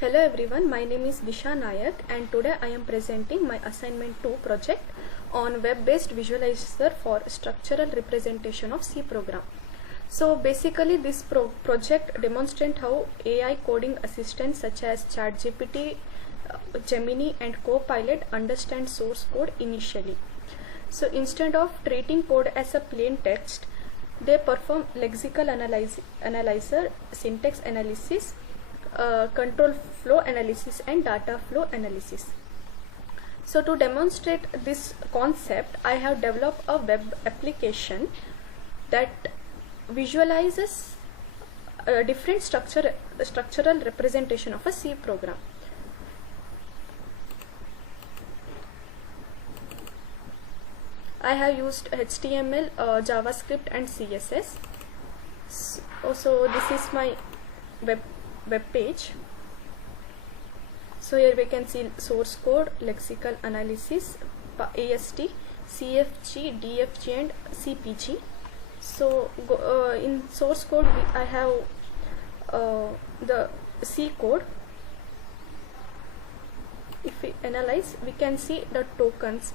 Hello everyone, my name is Disha Nayak and today I am presenting my assignment 2 project on web-based visualizer for structural representation of C program. So basically this project demonstrates how AI coding assistants such as ChatGPT, Gemini and Copilot understand source code initially. So instead of treating code as a plain text, they perform lexical analyzer, syntax analysis, control flow analysis and data flow analysis. So to demonstrate this concept, I have developed a web application that visualizes a different structural representation of a C program. I have used HTML, JavaScript and CSS. So this is my web page. So here we can see source code, lexical analysis, AST, CFG, DFG and CPG. So in source code I have the C code. If we analyze, we can see the tokens,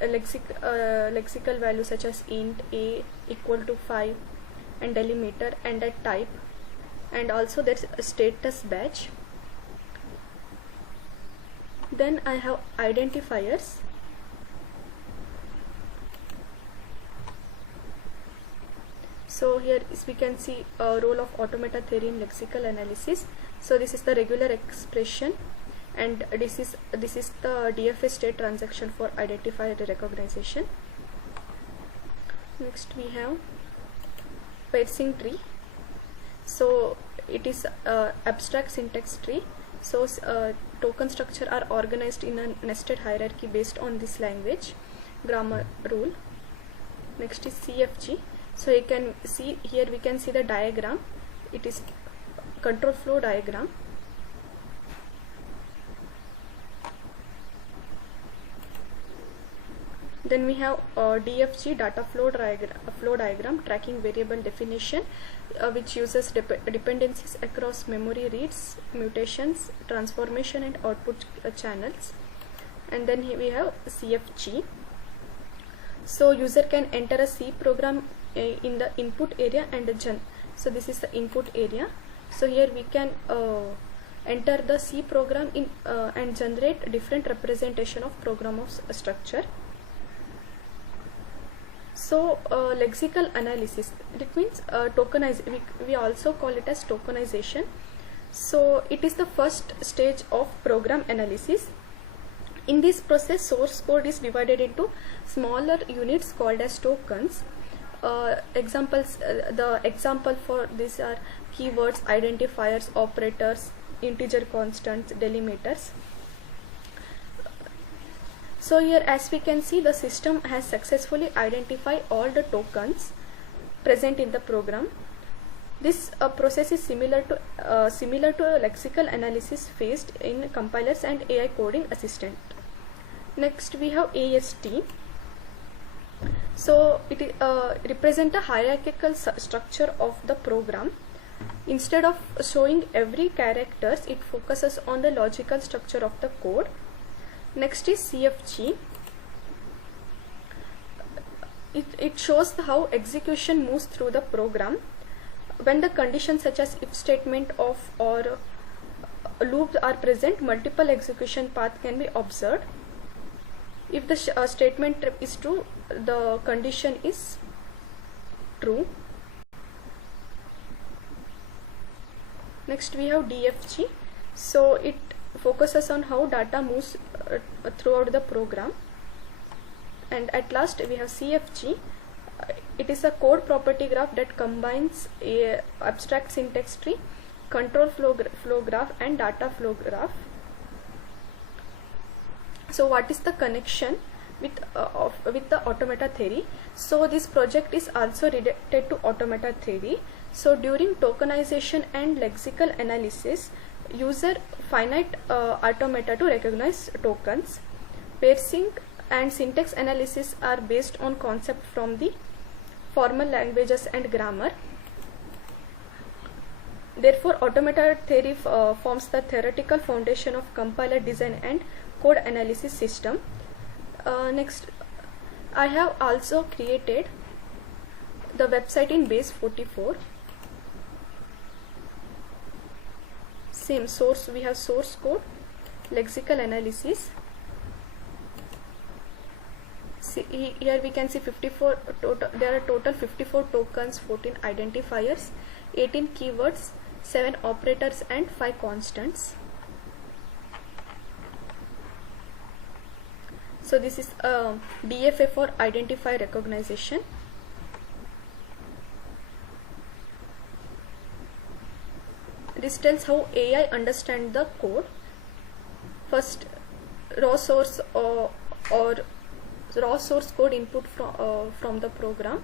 lexical values such as int a equal to 5 and delimiter and a type, and also there's a status badge. Then I have identifiers. So here we can see a role of automata theory in lexical analysis. So this is the regular expression and this is the DFA state transaction for identifier recognition. Next we have parsing tree. So it is abstract syntax tree. So token structure are organized in a nested hierarchy based on this language grammar rule. Next is CFG. So you can see here, we can see the diagram. It is control flow diagram. Then we have DFG, data flow diagram tracking variable definition, which uses dependencies across memory reads, mutations, transformation and output channels. And then here we have CFG. So user can enter a C program in the input area and the so this is the input area. So here we can enter the C program in and generate different representation of program of structure. So lexical analysis, it means we also call it as tokenization. So it is the first stage of program analysis. In this process, source code is divided into smaller units called as tokens. The example for these are keywords, identifiers, operators, integer constants, delimiters. So here, as we can see, the system has successfully identified all the tokens present in the program. This process is similar to lexical analysis faced in compilers and AI coding assistant. Next we have AST. So it represents a hierarchical structure of the program. Instead of showing every characters, it focuses on the logical structure of the code. Next is CFG. It shows how execution moves through the program. When the conditions such as if statement of or loops are present, multiple execution paths can be observed. If the statement is true, the condition is true. Next we have DFG. So it focuses on how data moves throughout the program. And at last we have CFG. It is a code property graph that combines a abstract syntax tree, control flow graph and data flow graph. So what is the connection with the automata theory? So this project is also related to automata theory. So during tokenization and lexical analysis, user finite automata to recognize tokens. Parsing and syntax analysis are based on concept from the formal languages and grammar. Therefore, automata theory forms the theoretical foundation of compiler design and code analysis system. Next, I have also created the website in base 44. Same source, we have source code, lexical analysis. See, here we can see 54 total. There are total 54 tokens, 14 identifiers, 18 keywords, 7 operators and 5 constants. So this is a DFA for identifier recognition. This tells how AI understand the code. First, raw source or raw source code input from the program,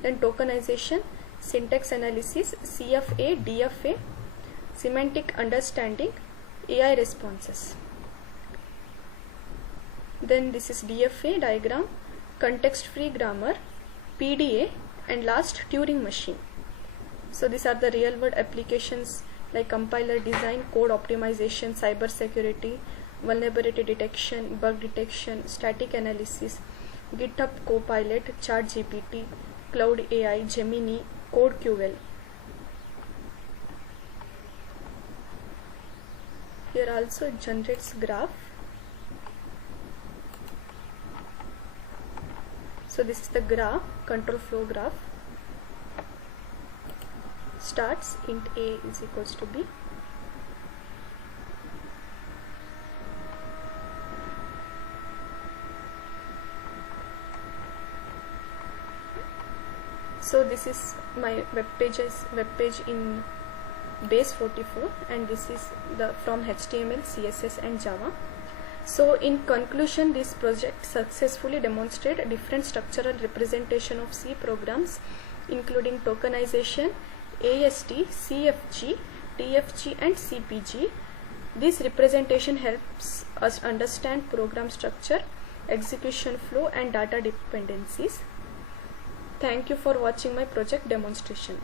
then tokenization, syntax analysis, CFA, DFA, semantic understanding, AI responses. Then this is DFA diagram, context free grammar, PDA, and last Turing machine. So these are the real world applications like compiler design, code optimization, cyber security, vulnerability detection, bug detection, static analysis, GitHub Copilot, ChatGPT, Cloud AI, Gemini, CodeQL. Here also it generates graph. So this is the graph, control flow graph. Starts int a is equals to b. So this is my web page in base 44, and this is the from HTML, CSS and Java. So in conclusion, this project successfully demonstrated different structural representation of C programs, including tokenization, AST, CFG, TFG and CPG. This representation helps us understand program structure, execution flow and data dependencies. Thank you for watching my project demonstration.